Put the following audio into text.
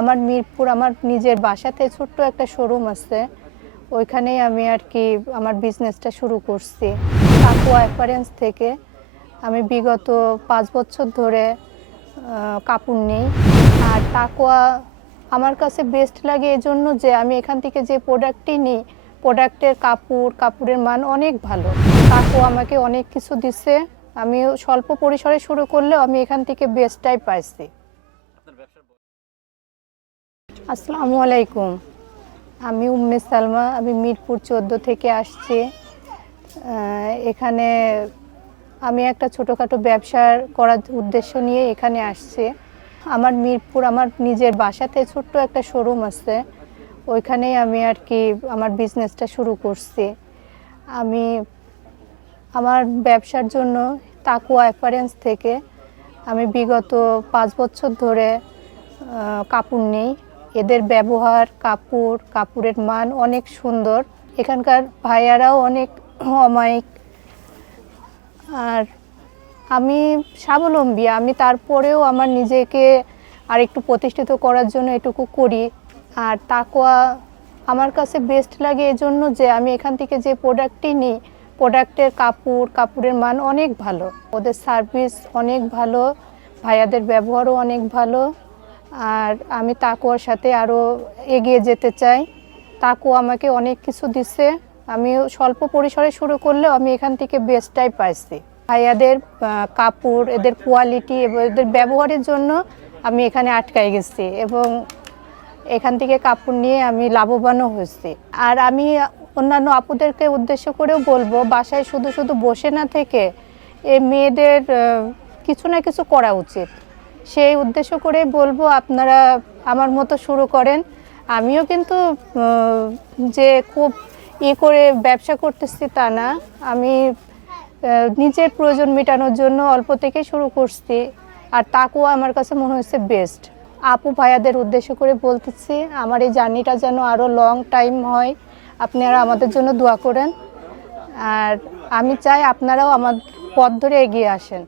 আমার মিরপুর, আমার নিজের বাসাতে ছোট্ট একটা শোরুম আছে। ওইখানেই আমি আর কি আমার বিজনেসটা শুরু করছি। কাকুয়া অ্যাপারেন্স থেকে আমি বিগত পাঁচ বছর ধরে কাপড় নেই। আর তাকুয়া আমার কাছে বেস্ট লাগে এজন্য যে আমি এখান থেকে যে প্রোডাক্টই নিই প্রোডাক্টের কাপড়, কাপড়ের মান অনেক ভালো। তাকুয়া আমাকে অনেক কিছু দিছে। আমি স্বল্প পরিসরে শুরু করলেও আমি এখান থেকে বেস্টটাই পাইছি। আসসালামু আলাইকুম। আমি উম্মে সালমা, আমি মিরপুর চোদ্দ থেকে আসছি। এখানে আমি একটা ছোটোখাটো ব্যবসার করার উদ্দেশ্য নিয়ে এখানে আসছি। আমার মিরপুর, আমার নিজের বাসাতে ছোট্ট একটা শোরুম আছে। ওইখানেই আমি আর কি আমার বিজনেসটা শুরু করছি। আমি আমার ব্যবসার জন্য তাকুয়া অ্যাপারেন্স থেকে আমি বিগত পাঁচ বছর ধরে কাপড় নেই। এদের ব্যবহার, কাপড়, কাপড়ের মান অনেক সুন্দর। এখানকার ভাইয়ারাও অনেক অমায়িক। আর আমি স্বাবলম্বী, আমি তারপরেও আমার নিজেকে আর একটু প্রতিষ্ঠিত করার জন্য এটুকু করি। আর তাকোয়া আমার কাছে বেস্ট লাগে এজন্য যে আমি এখান থেকে যে প্রোডাক্টটি নিই প্রোডাক্টের কাপড়, কাপড়ের মান অনেক ভালো। ওদের সার্ভিস অনেক ভালো, ভাইয়াদের ব্যবহারও অনেক ভালো। আর আমি তাকুয়ার সাথে আরও এগিয়ে যেতে চাই। তাকু আমাকে অনেক কিছু দিছে। আমি স্বল্প পরিসরে শুরু করলেও আমি এখান থেকে বেস্টটাই পাইছি। ভাইয়াদের কাপড়, এদের কোয়ালিটি এবং এদের ব্যবহারের জন্য আমি এখানে আটকাই গেছি এবং এখান থেকে কাপড় নিয়ে আমি লাভবানও হয়েছি। আর আমি অন্যান্য আপুদেরকে উদ্দেশ্য করেও বলব, বাসায় শুধু শুধু বসে না থেকে এই মেয়েদের কিছু না কিছু করা উচিত। সেই উদ্দেশ্য করে বলব, আপনারা আমার মতো শুরু করেন। আমিও কিন্তু যে খুব ই করে ব্যবসা করতেছি তা না। আমি নিজের প্রয়োজন মেটানোর জন্য অল্প থেকে শুরু করছি। আর তাকুয়া আমার কাছে মনে হচ্ছে বেস্ট আপু ভাইয়াদের উদ্দেশ্য করে বলতেছি, আমার এই জার্নিটা যেন আরও লং টাইম হয়। আপনারা আমাদের জন্য দোয়া করেন। আর আমি চাই আপনারাও আমার পথ ধরে এগিয়ে আসেন।